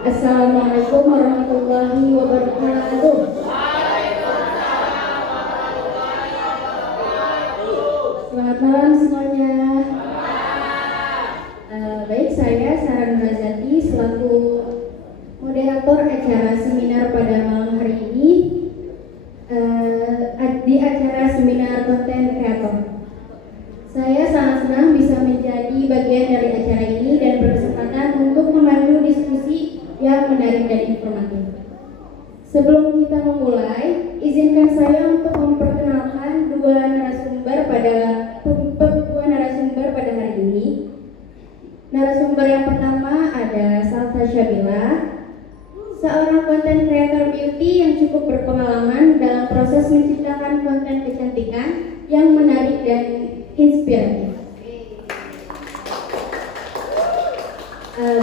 Assalamualaikum warahmatullahi wabarakatuh. Selamat malam semuanya. Baik, saya Sarah Nurazati selaku moderator acara seminar pada malam hari ini di acara seminar konten kreator. Saya sangat senang bisa menjadi bagian dari acara ini dan berkesempatan untuk memandu diskusi yang menarik dan informatif. Sebelum kita memulai, izinkan saya untuk memperkenalkan dua narasumber pada hari ini. Narasumber yang pertama ada Salsa Syabila, seorang konten kreator beauty yang cukup berpengalaman dalam proses menciptakan konten kecantikan yang menarik dan inspiratif.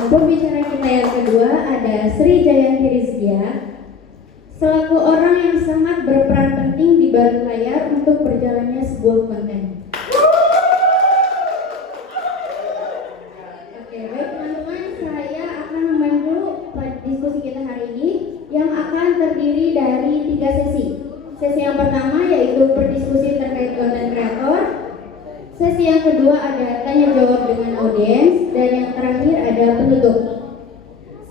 Pembicara kita yang kedua ada Sri Jayanti Rizkia, selaku orang yang sangat berperan penting di balik layar untuk berjalannya sebuah konten. Oke, baik teman-teman, saya akan memandu diskusi kita hari ini yang akan terdiri dari 3 sesi. Sesi yang pertama yaitu berdiskusi terkait konten kreator. Sesi yang kedua ada tanya jawab dengan audiens, dan yang terakhir ada penutup.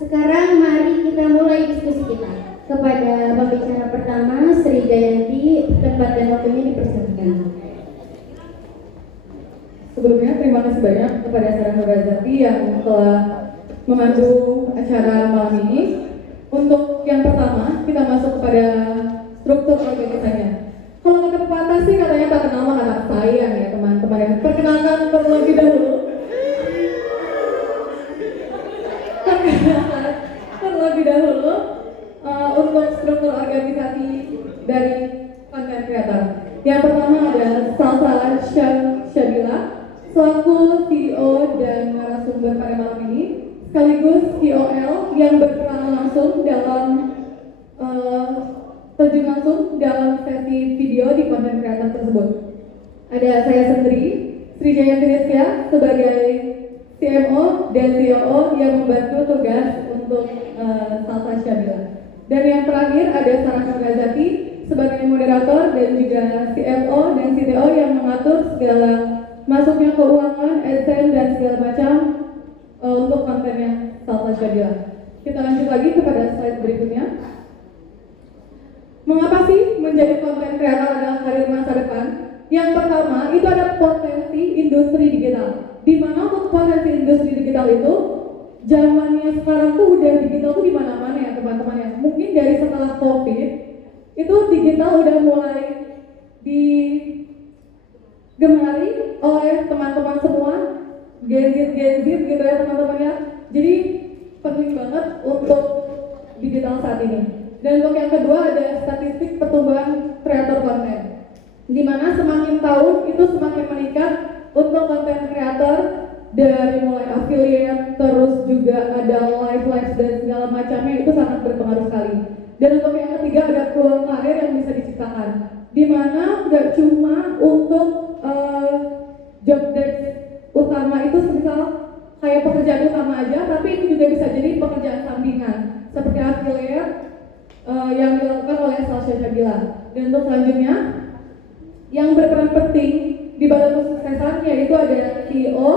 Sekarang mari kita mulai diskusi kita. Kepada pembicara pertama, Sri Jayanti, tempat dan waktunya dipersilakan. Sebelumnya terima kasih banyak kepada Sarah Nurazati yang telah memandu acara malam ini. Untuk yang pertama, kita masuk kepada struktur organisasinya. Kalau kata pepatah sih katanya tak kenal maka tak sayang ya teman-teman. Perkenalkan terlebih dahulu. Untuk struktur organisasi dari konten kreator. Yang pertama ada Salsa Syabila, selaku CEO dan narasumber pada malam ini, sekaligus KOL yang berperan langsung dalam terjun langsung dalam sesi video di konten kreator tersebut. Ada saya sendiri, Sri Jayanti Rizkia, sebagai CMO dan COO yang membantu tugas untuk Salsa Syabila. Dan yang terakhir ada Sarah Nurazati sebagai moderator dan juga CFO dan CTO yang mengatur segala masuknya keuangan, AdSense dan segala macam untuk kontennya Salsa Syabila. Kita lanjut lagi kepada slide berikutnya. Mengapa sih menjadi konten kreator adalah karir masa depan? Yang pertama, itu ada potensi industri digital. Di mana untuk potensi industri digital itu, zamannya sekarang tuh udah digital tuh di mana-mana ya teman-teman ya. Mungkin dari setelah COVID, itu digital udah mulai digemari oleh teman-teman semua, Gen Z gitu ya teman-teman ya. Jadi penting banget untuk digital saat ini. Dan untuk yang kedua ada statistik pertumbuhan kreator konten, di mana semakin tahun itu semakin meningkat untuk konten kreator, dari mulai affiliate terus juga ada live dan segala macamnya, itu sangat berpengaruh sekali. Dan untuk yang ketiga ada peluang karir yang bisa diciptakan, di mana nggak cuma untuk job desk utama itu misal kayak pekerjaan utama aja, tapi itu juga bisa jadi pekerjaan sampingan seperti affiliate yang dilakukan oleh Salsa Syabila. Dan untuk selanjutnya yang berperan penting di balik kesuksesan yaitu ada CEO,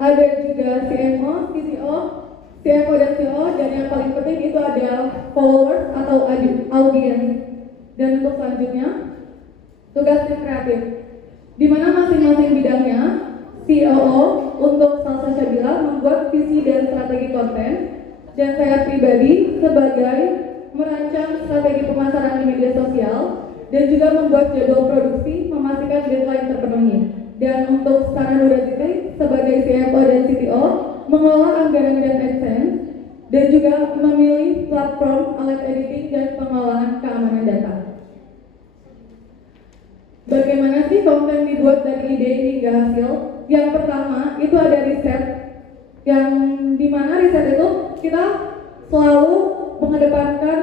ada juga CMO, CTO, CFO dan CEO, dan yang paling penting itu ada followers atau audience. Dan untuk selanjutnya tugas tim kreatif, di mana masing-masing bidangnya COO untuk Salsa Syabila membuat visi dan strategi konten, dan saya pribadi sebagai merancang strategi pemasaran di media sosial dan juga membuat jadwal produksi, memastikan deadline terpenuhi. Dan untuk Sarah Nurazati sebagai CFO dan CTO mengelola anggaran dan AdSense dan juga memilih platform, alat editing dan pengolahan keamanan data. Bagaimana sih konten dibuat dari ide hingga hasil? Yang pertama itu ada riset, yang dimana riset itu kita selalu mengedepankan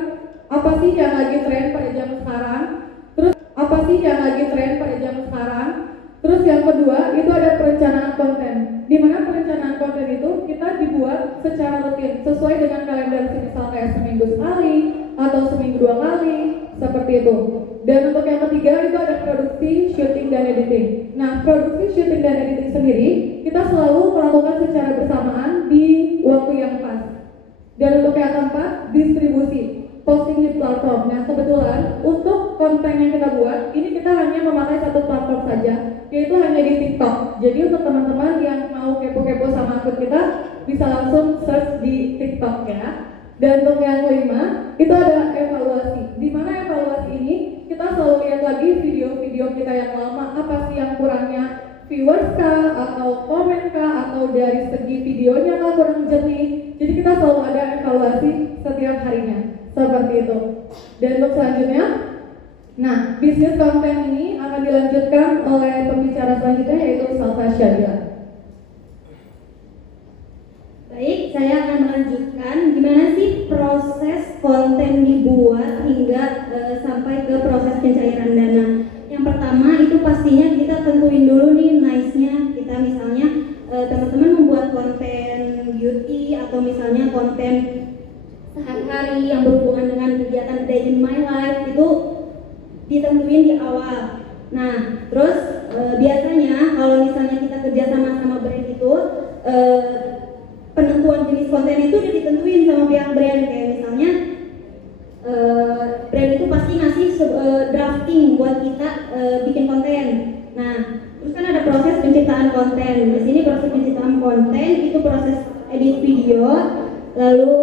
apa sih yang lagi tren pada zaman sekarang, terus apa sih yang lagi tren pada zaman sekarang, terus yang kedua itu ada perencanaan konten, di mana perencanaan konten itu kita dibuat secara rutin sesuai dengan kalender kita selalu melakukan secara bersamaan di waktu yang pas. Dan untuk yang keempat, distribusi, posting di platform. Nah, kebetulan untuk konten yang kita buat, ini kita hanya memakai satu platform saja, yaitu hanya di TikTok. Jadi untuk teman-teman yang mau kepo-kepo sama akun kita, bisa langsung search di TikTok ya. Dan untuk yang kelima, itu ada evaluasi. Di mana evaluasi ini, kita selalu lihat lagi video-video kita yang lama, apa sih yang kurangnya, viewers kah, atau komen kah, atau dari segi videonya kah kurang jernih. Jadi kita selalu ada evaluasi setiap harinya, seperti itu. Dan untuk selanjutnya, nah, bisnis konten ini akan dilanjutkan oleh pembicara selanjutnya, yaitu Salsa Syadila. Baik, saya akan melanjutkan gimana sih proses konten dibuat hingga sampai ke proses pencairan dana. Yang pertama itu pastinya kita tentuin dulu nih nice-nya. Kita misalnya teman-teman membuat konten beauty atau misalnya konten sehari-hari yang berhubungan dengan kegiatan day in my life, itu ditentuin di awal. Nah, terus biasanya kalau misalnya kita kerja sama brand itu, penentuan jenis konten itu udah ditentuin sama pihak brand. Kayak misalnya brand itu pasti ngasih drafting buat kita bikin konten. Nah, terus kan ada proses penciptaan konten. Di sini proses penciptaan konten itu proses edit video, lalu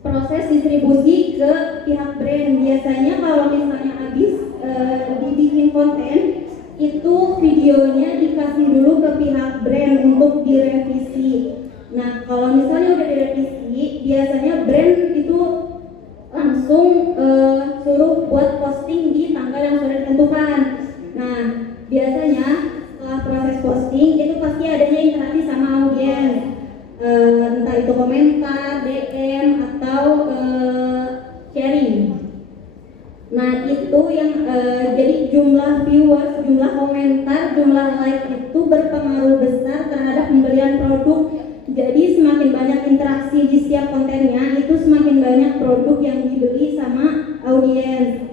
proses distribusi ke pihak brand. Biasanya kalau misalnya habis dibikin konten, itu videonya dikasih dulu ke pihak brand untuk direvisi. Nah, kalau misalnya udah direvisi, biasanya brand itu langsung suruh buat posting di tanggal yang sudah ditentukan. Nah, biasanya setelah proses posting itu pasti adanya interaksi sama audiens, entah itu komentar, DM, atau sharing. Nah, itu yang jadi jumlah viewers, jumlah komentar, jumlah like itu berpengaruh besar terhadap pembelian produk. Jadi semakin banyak interaksi di setiap kontennya, itu semakin banyak produk yang dibeli sama audiens.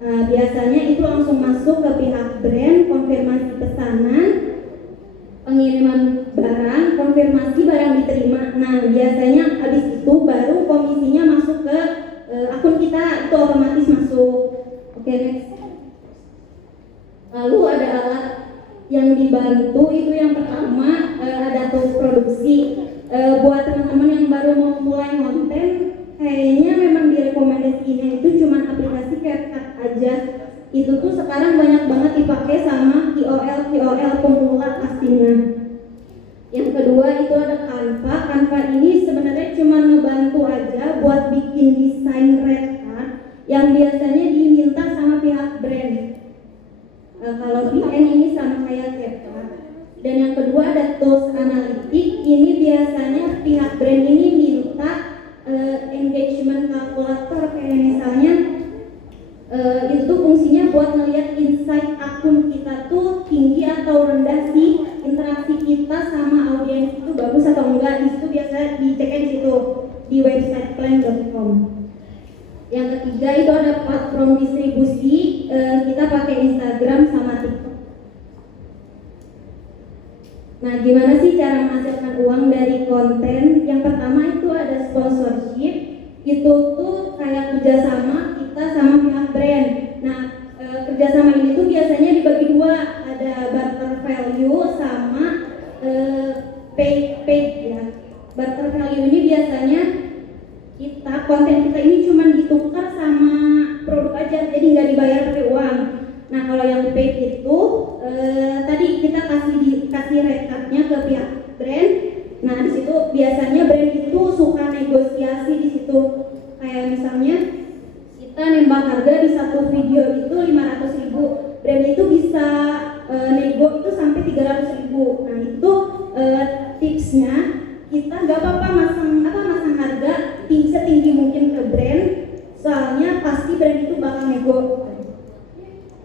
Biasanya itu langsung masuk ke pihak brand, konfirmasi pesanan, pengiriman barang, konfirmasi barang diterima. Nah, biasanya habis itu baru komisinya masuk ke akun kita, itu otomatis masuk. Oke, next. Lalu ada alat yang dibantu, itu yang pertama ada tools produksi. Buat teman-teman yang baru mau mulai konten, kayaknya memang direkomendasinya itu cuma aplikasi CapCut aja. Itu tuh sekarang banyak banget dipakai sama KOL pemula pastinya. Yang kedua itu ada Canva. Canva ini sebenarnya cuma ngebantu aja buat bikin desain red card yang biasanya diminta sama pihak brand. Kalau VN ini sama kayak CapCut. Dan yang kedua ada tools analitik. Ini biasanya pihak brand ini minta engagement calculator, kayak misalnya itu tuh fungsinya buat ngeliat insight akun kita tuh tinggi atau rendah sih, interaksi kita sama audiens itu bagus atau enggak. Di situ biasa diceknya di situ di website plan.com. Yang ketiga itu ada platform distribusi. Kita pakai Instagram sama TikTok. Nah, gimana sih cara menghasilkan uang dari konten? Yang pertama itu ada sponsorship. Itu tuh kayak kerjasama kita sama pihak brand. Nah, kerjasama ini tuh biasanya dibagi dua. Ada barter value sama paid ya. Barter value ini biasanya konten kita ini cuma ditukar sama produk aja, jadi nggak dibayar pakai uang. Nah, kalau yang paid itu tadi kita kasih rekapnya ke pihak brand. Nah, di situ biasanya brand itu suka negosiasi di situ. Kayak misalnya kita nembak harga di satu video itu 500.000, brand itu bisa nego itu sampai 300.000. Nah, itu tipsnya kita nggak apa-apa masang harga setinggi mungkin ke brand, soalnya pasti brand itu bakal nego.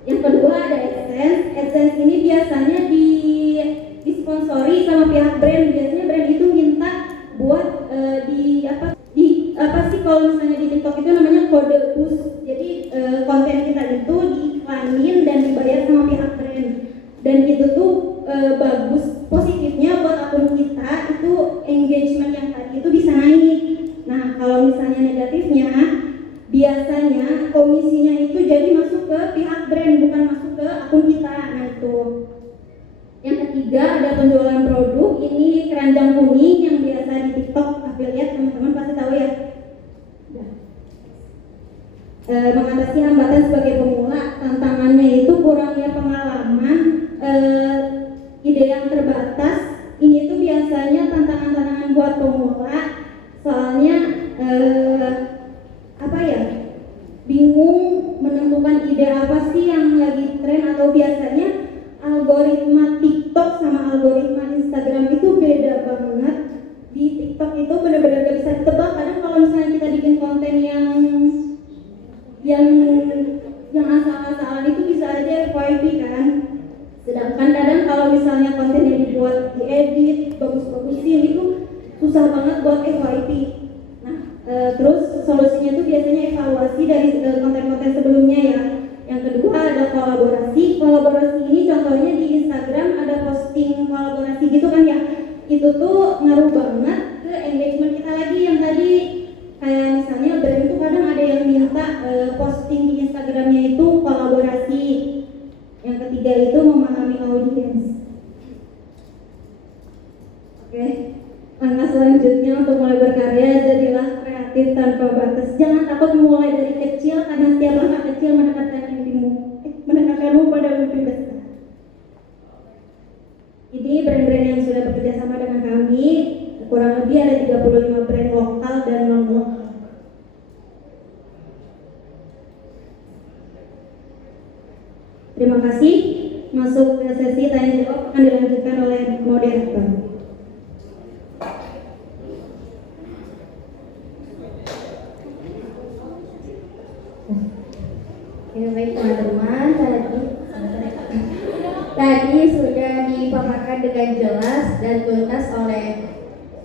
Yang kedua ada AdSense. AdSense ini biasanya disponsori sama pihak brand. Biasanya brand itu minta buat kalau misalnya di TikTok itu namanya kode push. Jadi konten kita itu diiklanin dan dibayar sama pihak brand. Dan itu tuh bagus, positifnya mengatasi hambatan sebagai pemula. Tantangannya itu kurangnya pengalaman, ide yang terbatas. Ini tuh biasanya tantangan-tantangan buat pemula, soalnya apa ya, bingung menentukan ide apa sih yang lagi tren, atau biasanya algoritma TikTok sama algoritma Instagram itu beda banget. Di TikTok itu benar-benar gak bisa ditebak. Kadang kalau misalnya kita bikin konten yang asal-asalan itu bisa aja FYP kan. Sedangkan kadang kalau misalnya konten yang dibuat, diedit, bagus-bagusin itu susah banget buat FYP. Nah, terus solusinya itu biasanya evaluasi dari konten-konten sebelumnya ya. Yang kedua ada kolaborasi. Kolaborasi ini contohnya di Instagram ada posting kolaborasi gitu kan ya. Itu tuh ngaruh banget ke engagement kita lagi. Yang tadi kayak misalnya brand itu kadang ada yang minta posting di Instagramnya itu kolaborasi. Yang ketiga itu memahami audiens. Oke, langkah selanjutnya untuk mulai berkarya, jadilah kreatif tanpa batas. Jangan takut memulai dari kecil, karena setiap langkah kecil mendekatkanmu pada mimpi besar. Ini brand-brand yang sudah bekerja sama dengan kami, kurang lebih ada 35 brand lokal dan non-lokal. Terima kasih. Masuk ke sesi tanya jawab akan dilanjutkan oleh moderator. Oke, baik teman-teman, tadi sudah dipaparkan dengan jelas dan tuntas oleh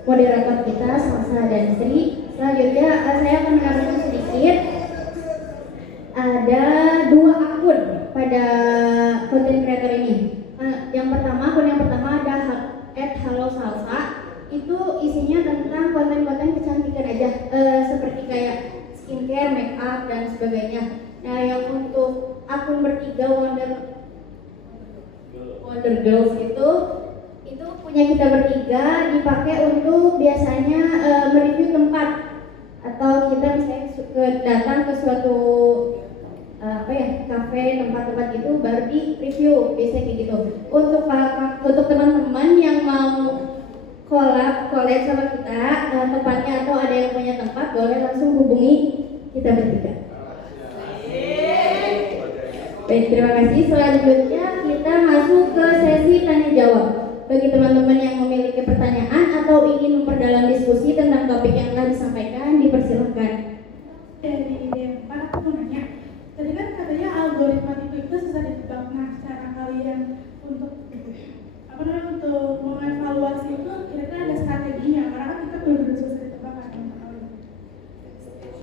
moderator kita Salsa dan Sri. Selanjutnya saya akan menambahkan sedikit. Ada 2 akun pada content creator ini. Yang pertama, akun yang pertama ada @halosalsa. Itu isinya tentang konten-konten kecantikan aja, seperti kayak skincare, make up dan sebagainya. Nah, yang untuk akun bertiga Wonder Girls itu punya kita bertiga, dipakai untuk biasanya mereview tempat, atau kita misalnya datang ke suatu kafe, tempat-tempat itu baru di review, biasanya kayak gitu. Untuk teman-teman yang mau collab sama kita, tempatnya atau ada yang punya tempat, boleh langsung hubungi kita bertiga. Baik, terima kasih. Selanjutnya kita masuk ke sesi tanya jawab. Bagi teman-teman yang memiliki pertanyaan atau ingin memperdalam diskusi tentang topik yang telah disampaikan, dipersilahkan. Dari Pak, aku mau nanya. Tadi kan katanya algoritma itu susah ditebak. Nah, cara kalian untuk mengevaluasi itu kira-kira ada strateginya? Karena kan kita belum susah ditebak kan.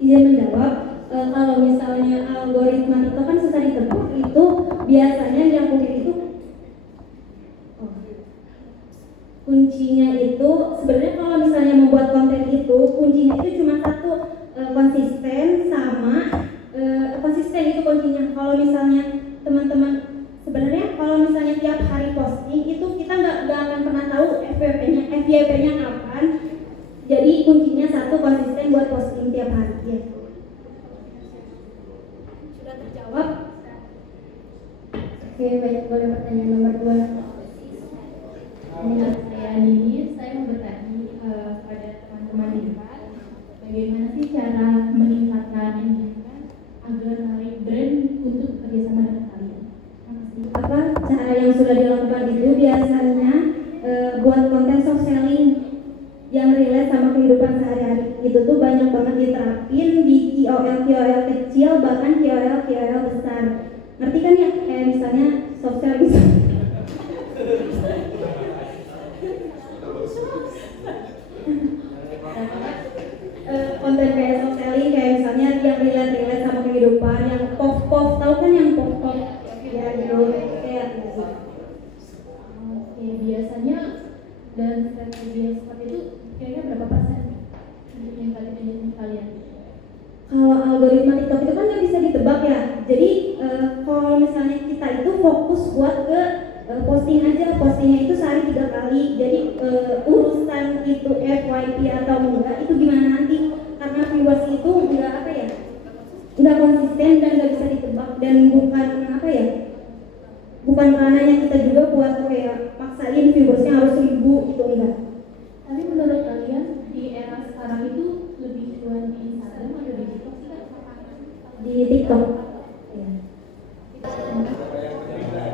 Izin menjawab. Kalau misalnya algoritma itu kan susah ditebak, itu biasanya yang mungkin itu kuncinya itu sebenarnya kalau misalnya membuat konten itu kuncinya itu cuma satu, konsisten itu kuncinya. Kalau misalnya teman-teman sebenarnya kalau misalnya tiap hari posting itu kita nggak akan pernah tahu FYP-nya kapan. Jadi kuncinya satu, konsisten buat posting tiap hari ya. Sudah terjawab? Oke, baik, boleh pertanyaan nomor 2. Saya mau bertanya pada teman-teman di depan, bagaimana sih cara meningkatkan engagement agar menarik brand untuk bekerjasama dengan kalian? Apa cara yang sudah dilakukan itu biasanya buat konten soft selling yang relate sama kehidupan sehari-hari. Itu tuh banyak banget diterapin di KOL kecil, bahkan KOL besar. Ngerti kan ya? Kayak misalnya soft selling. Konten kayak soft selling, kayak misalnya yang relate sama kehidupan, yang pop, tahu kan yang pop ya gitu, kayak gitu. Oke, biasanya dan strategi yang seperti itu kira-kira berapa persen untuk yang kalian? Kalau algoritma TikTok itu kan nggak bisa ditebak ya. Jadi kalau misalnya kita itu fokus buat ke posting aja, postingnya itu sehari 3 kali. Jadi urusan itu FYP atau enggak itu gimana nanti, karena viewers itu enggak konsisten TikTok. Ya.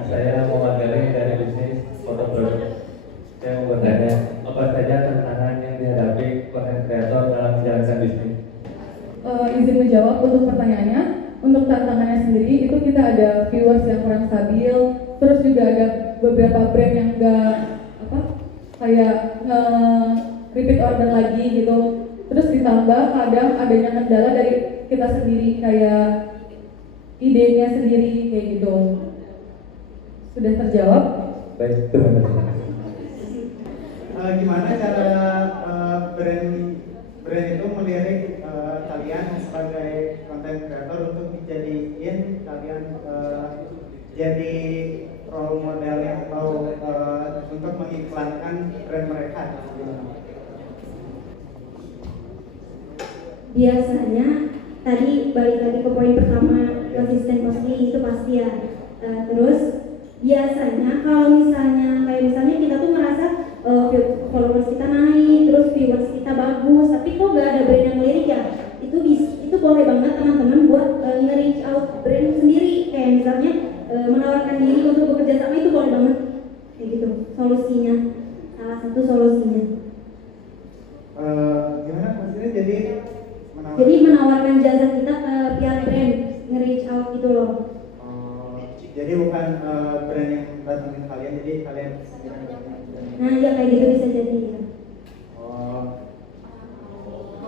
Saya Muhammad Gali dari bisnis foto produk. Saya mau bertanya, apa saja tantangan yang dihadapi konten kreator dalam menjalankan bisnis? Izin menjawab untuk pertanyaannya. Untuk tantangannya sendiri itu kita ada viewers yang kurang stabil, terus juga ada beberapa brand yang enggak kayak repeat order lagi gitu. Terus ditambah kadang adanya kendala dari kita sendiri kayak idenya sendiri kayak gitu. Sudah terjawab? Baik, terima kasih. Gimana cara brand itu melirik kalian sebagai content creator untuk dijadiin kalian jadi role modelnya atau untuk mengiklankan brand mereka? Biasanya tadi balik lagi ke poin pertama, konsisten posting itu pasti ya. Terus biasanya kalau misalnya kita tuh ngerasa followers kita naik, terus viewers kita bagus, tapi kok gak ada brand yang lirik ya, itu boleh banget teman-teman buat nge-reach out brand sendiri, kayak misalnya menawarkan diri untuk bekerja sama, itu boleh banget kayak gitu. Solusinya, salah satu solusinya Gimana maksudnya jadi menawarkan jasa kita ke pihak brand, nge-reach out gitu loh. jadi bukan brand yang datangin kalian, jadi kalian Nah ya kayak gitu bisa jadi ya.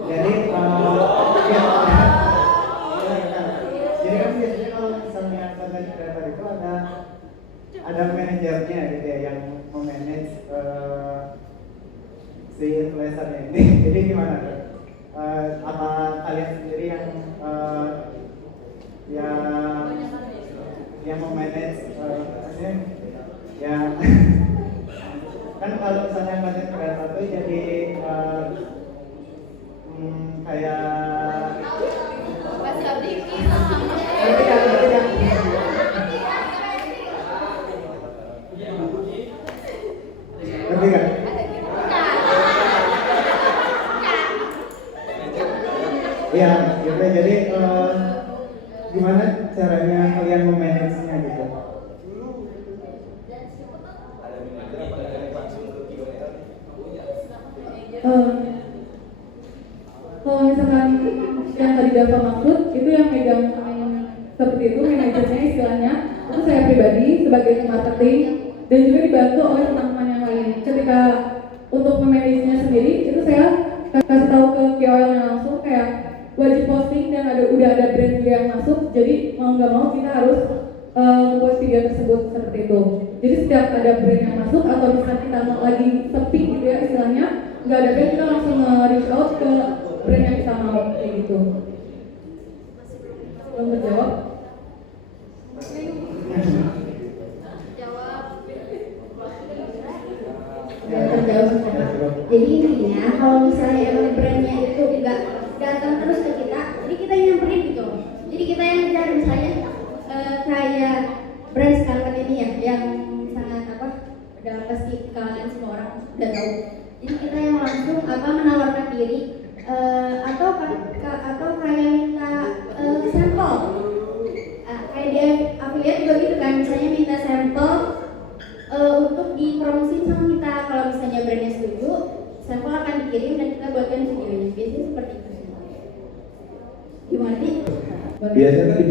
Jadi jadi kan biasanya kalau misalnya content creator itu ada manajernya gitu ya, yang memanage si influencernya ini. Jadi gimana tuh? Apa kalian sendiri yang memanage maksudnya ya kan kalau misalnya content creator itu jadi kayak ngerti kan? Iya, gitu. Jadi gimana caranya kalian memanage-nya gitu? Kalau misalkan yang tadi Dava maksud itu yang megang seperti itu manajernya istilahnya, itu saya pribadi sebagai marketing dan juga dibantu oleh teman-teman yang lain. Ketika untuk memanagenya sendiri itu saya kasih tahu ke KOL-nya langsung kayak wajib posting dan udah ada brand juga yang masuk, jadi mau nggak mau kita harus post video tersebut seperti itu. Jadi setiap ada brand yang masuk atau misalnya kita mau lagi sepi gitu ya istilahnya, nggak ada brand, kita langsung reach out ke brand yang kita mau kayak gitu. Belum terjawab? Ya, terjawab. Jadi intinya kalau misalnya emang brandnya itu enggak datang terus ke kita, jadi kita yang nyamperin gitu. Jadi kita yang ngejar, misalnya kayak brand sekarang ini ya, yang sangat udah pasti kalian semua orang udah tahu. Jadi kita yang langsung menawarkan diri atau kayak minta sampel. Kayak di affiliate juga gitu kan, misalnya minta sampel untuk dipromosin sama kita. Kalau misalnya brandnya setuju, sampel akan dikirim dan kita buatkan videonya. Biasanya seperti itu. Gimana sih? Biasanya kan di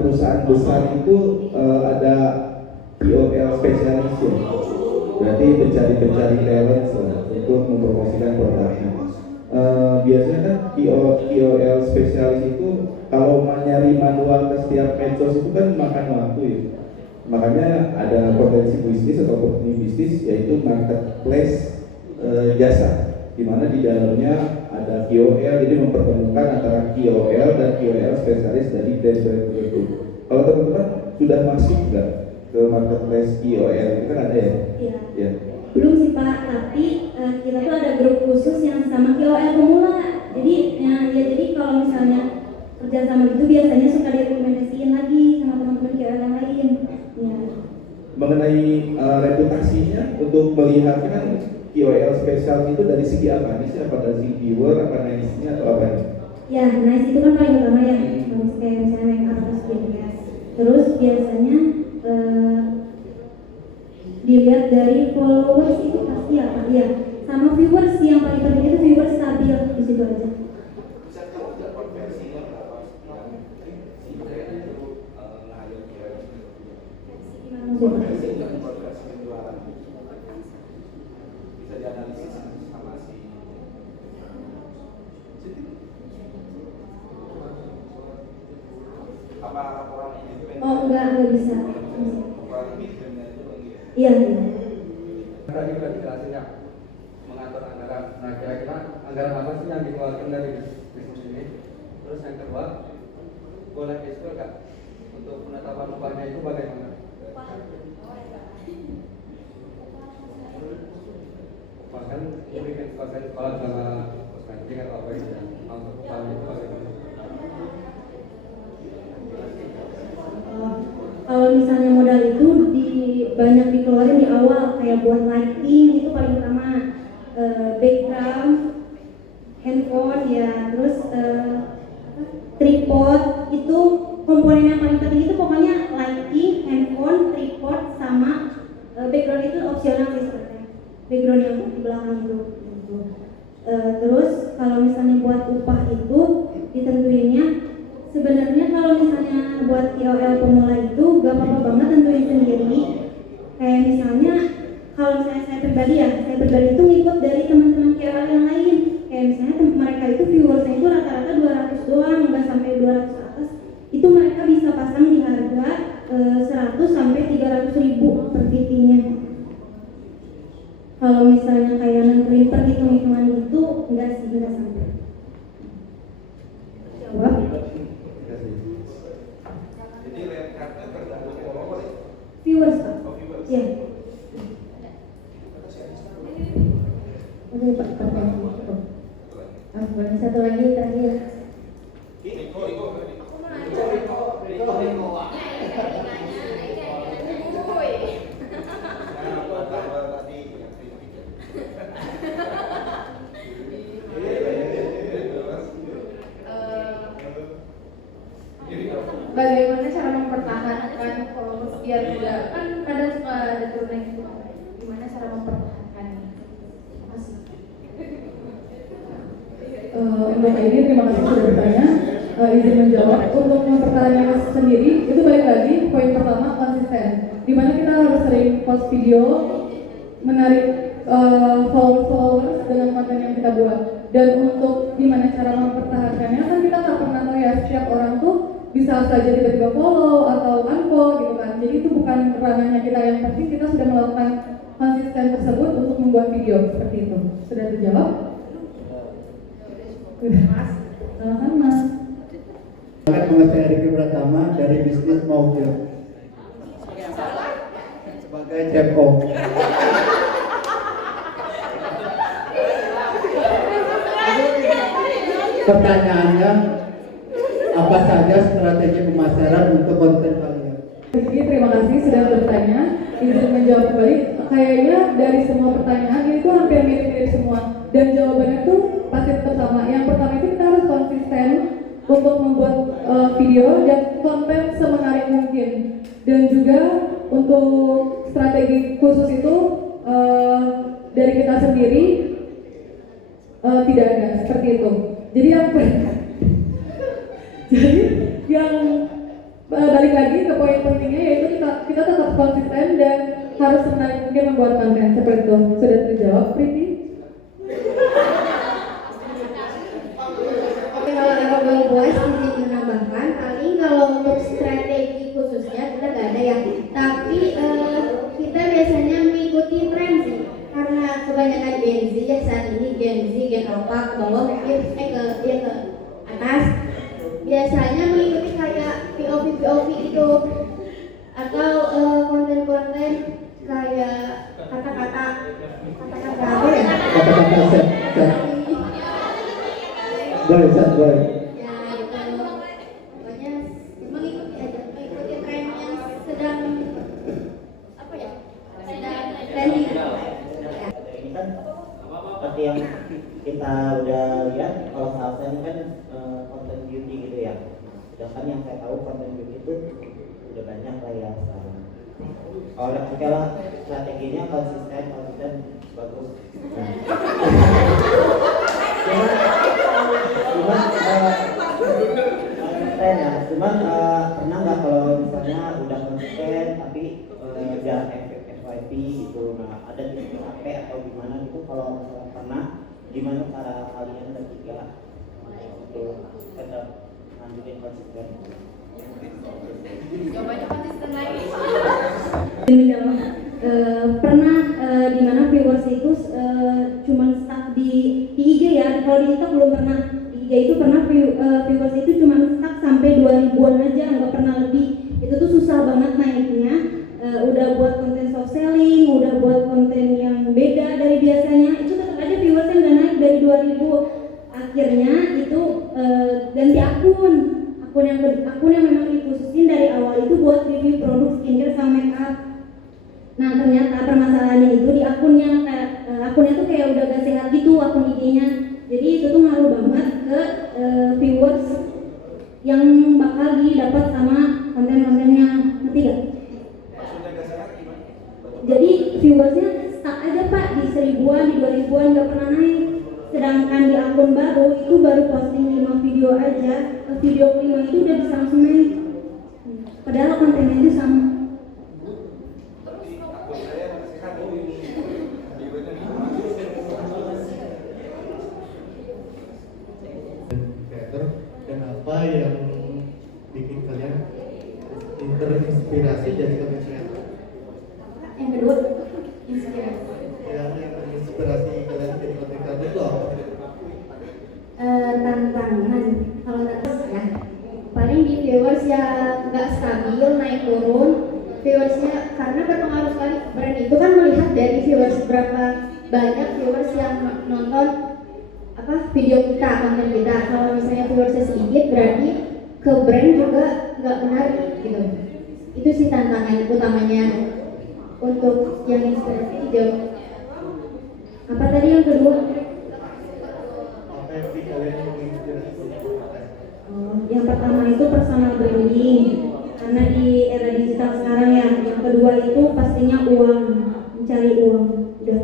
perusahaan besar itu ada KOL spesialis ya. Berarti pencari talent untuk mempromosikan produknya. Biasanya kan KOL spesialis itu kalau mau nyari manual ke setiap medsos itu kan makan waktu ya. Makanya ada potensi bisnis atau oportunity bisnis, yaitu marketplace jasa, di mana di dalamnya ada KOL, jadi mempertemukan antara KOL dan KOL spesialis dari brand tertentu. Kalau teman-teman sudah masuk nggak ke marketplace KOL itu kan ada ya? Iya. Ya. Belum sih Pak, tapi kita tuh ada grup khusus yang sama KOL pemula. Jadi jadi kalau misalnya kerja sama itu biasanya suka direkomendasiin lagi sama teman-teman KOL yang lain. Ya. Mengenai reputasinya untuk melihat kan KOL spesial itu dari segi apa nih sih? Apa dari segi viewer, apa niche-nya atau apa nih? Ya, nice itu kan paling utama ya. Kayak misalnya make up atau skincare. Terus biasanya dilihat dari followers itu pasti apa? Ya, sama viewers yang paling penting itu viewers stabil di situ aja. Oh enggak bisa. Iya. Tadi udah dijelasin ya, mengatur anggaran. Nah, kira-kira anggaran apa sih yang dikeluarkan dari bisnis ini? Terus yang kedua, boleh disebut nggak untuk penetapan upahnya itu bagaimana? Bahkan ini bikin konten sekolah sama kosmetik atau apa gitu ya, untuk upahnya itu bagaimana? Kalau misalnya modal itu banyak dikeluarin di awal, kayak buat lighting itu paling utama, background, handphone ya, terus tripod itu komponen yang paling penting itu pokoknya lighting, handphone, tripod sama background itu opsional sih sebenarnya, background yang di belakang itu. Terus kalau misalnya buat upah itu ditentuinnya. Sebenarnya kalau misalnya buat KOL pemula itu gak apa-apa banget tentuin sendiri. Kayak misalnya kalau misalnya saya pribadi itu ngikut dari teman-teman KOL yang lain. Kayak misalnya mereka itu viewersnya itu rata-rata 200 doang, nggak sampai 200 ke atas. Itu mereka bisa pasang di harga 100 sampai 300 ribu per VT-nya. Kalau misalnya kayak nentuin per hitung-hitungan itu enggak sih, enggak sampai. Jawab. Jadi red cardnya tergantung follower ya? Viewers Pak. Oh, viewers. Iya. Oke Pak, pertanyaan cukup. Boleh satu lagi terakhir. Bagaimana cara mempertahankan followers biar tidak, kan kadang suka ada turun naik itu, gimana cara mempertahankannya? Untuk ini terima kasih sudah bertanya. Izin menjawab. Untuk mempertahankan sendiri itu balik lagi poin pertama konsisten. Dimana kita harus sering post video, menarik followers dengan konten yang kita buat. Dan untuk gimana cara mempertahankannya kan kita nggak pernah tahu ya, setiap orang tuh bisa saja tiba-tiba follow atau unfollow gitu kan. Jadi itu bukan ranahnya kita, yang penting kita sudah melakukan konsisten tersebut untuk membuat video seperti itu. Sudah terjawab? Mas, sama-sama. Nama saya Riki Pratama dari bisnis mobil sebagai CFO. Pertanyaannya, apa saja strategi pemasaran untuk konten kalian? Jadi terima kasih sudah bertanya. Izin menjawab kembali. Kayaknya dari semua pertanyaan ini tuh hampir mirip-mirip semua. Dan jawabannya tuh pasti tetap sama. Yang pertama itu kita harus konsisten untuk membuat video dan konten semenarik mungkin. Dan juga untuk strategi khusus itu dari kita sendiri tidak ada seperti itu. Jadi yang balik lagi ke poin pentingnya yaitu kita tetap konsisten dan harus semenarik mungkin membuat konten seperti itu. Sudah terjawab, Priti? Oke, kalau aku boleh buat sedikit menambahkan, paling kalau untuk strategi khususnya kita nggak ada ya. Tapi kita biasanya mengikuti tren sih, karena kebanyakan Gen Z ya saat ini, Gen alpha ke bawah mungkin ke atas. Biasanya mengikuti kayak POV itu atau konten-konten kayak kata-kata apa ya? Kata-kata set. Boleh. Ya gitu. Pokoknya mengikuti tren yang sedang apa ya? Sedang trending. Ini kan seperti yang kita udah lihat, kalau salsa ini kan konten beauty gitu ya. Sedangkan yang saya tahu konten beauty itu udah banyak lah ya sekarang. Kalau oke lah, strateginya konsisten bagus. Cuman pernah nggak kalau misalnya udah konsisten tapi jarang FYP gitu, nah ada titik HP atau gimana gitu, kalau misalnya pernah, gimana cara kalian bertiga untuk tetap lanjutin konsisten? Jawabannya konsisten lagi. Pernah di mana viewers itu cuma stuck di IG ya, kalau di TikTok belum pernah. Di IG itu pernah viewers itu cuma stuck sampai 2000-an aja, nggak pernah lebih. Itu tuh susah banget naiknya. Udah buat konten soft selling, udah buat konten yang beda dari biasanya, itu tetap aja viewersnya nggak naik dari 2000. Akhirnya itu ganti akun yang memang dikhususin dari awal itu buat review produk skincare sama makeup. Nah ternyata permasalahannya itu di akunnya tuh kayak udah gak sehat gitu akun IG-nya. Jadi itu tuh ngaruh banget ke viewers yang bakal didapat sama konten-kontennya, ngerti gak? Jadi viewersnya stuck aja Pak di 1000-an, di 2000-an, gak pernah naik. Sedangkan di akun baru itu baru posting 5 video aja, video 5 itu udah bisa langsung naik. Padahal kontennya itu sama. Dan apa yang bikin kalian terinspirasi jadi content creator? Yang kedua, inspirasi. Yang terinspirasi kalian jadi content creator itu apa? Tantangan. Kalau tantangan ya, paling di viewers yang nggak stabil, naik turun. Viewersnya karena berpengaruh sekali. Brand itu kan melihat dari viewers berapa banyak viewers yang nonton video kita, konten kita. Kalau misalnya viewersnya sedikit, berarti ke brand juga nggak menarik gitu. Itu sih tantangan utamanya untuk yang inspirasi jauh. Apa tadi yang kedua? Apa yang bikin kalian menginspirasi? Yang pertama itu personal branding, karena di era digital sekarang ya. Yang kedua itu pastinya uang, mencari uang. Udah.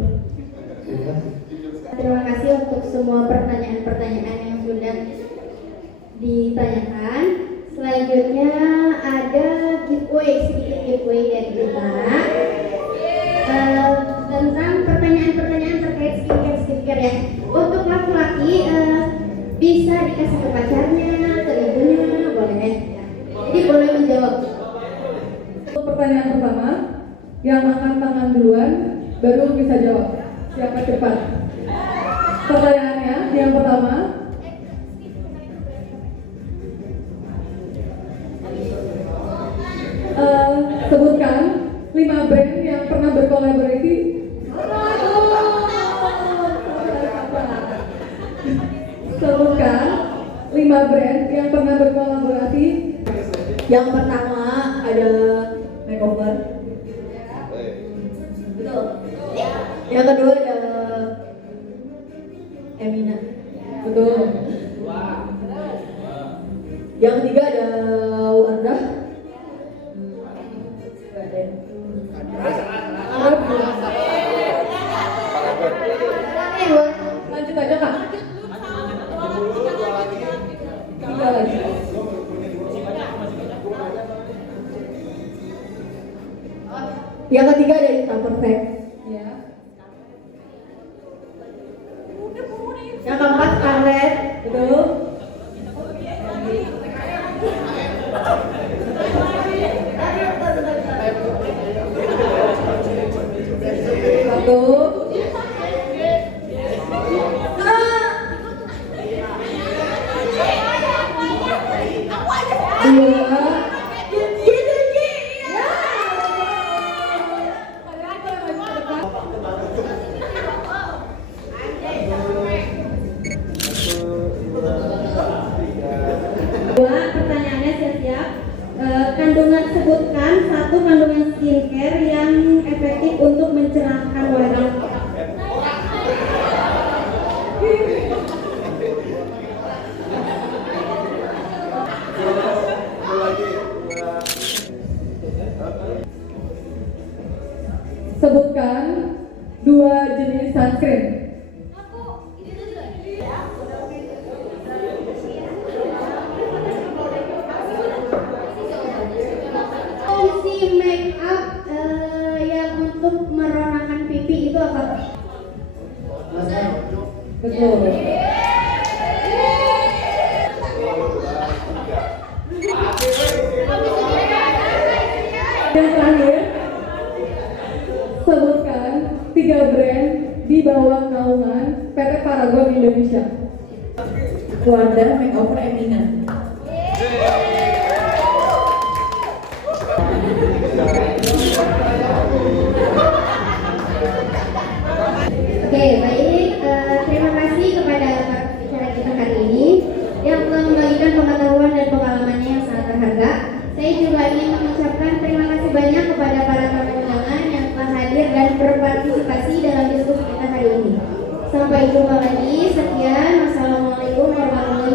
Terima kasih untuk semua pertanyaan-pertanyaan yang sudah ditanyakan. Selanjutnya ada sedikit giveaway dari kita tentang pertanyaan-pertanyaan terkait skincare ya. Untuk laki-laki bisa dikasih ke pacarnya, ke ibunya, boleh. Jadi boleh menjawab. Untuk pertanyaan pertama, yang angkat tangan duluan baru bisa jawab. Siapa cepat? Pertanyaannya yang pertama, sebutkan 5 brand yang pernah berkolaborasi. Sebutkan 5 brand yang pernah berkolaborasi. Yang pertama ada makeover. Betul. Yang kedua ada Emina. Betul. Yang ketiga ada Wardah. Lanjut aja Kak. Tiga lagi. Yang ketiga ada Insta Perfect. Ya. Yang keempat Scarlett. Betul. Satu. Dua. Pertanyaannya siap-siap. Sebutkan satu kandungan skincare yang efektif untuk mencerahkan wajah. Betul. Yang terakhir, sebutkan 3 brand di bawah naungan PT Paragon Indonesia. Wadah Makeover Emina. Oke, baik. Terima kasih kepada pembicara kita hari ini yang telah membagikan pengetahuan dan pengalamannya yang sangat berharga. Saya juga ingin mengucapkan terima kasih banyak kepada para tamu undangan yang telah hadir dan berpartisipasi dalam diskusi kita hari ini. Sampai jumpa lagi. Sekian. Wassalamualaikum warahmatullahi wabarakatuh.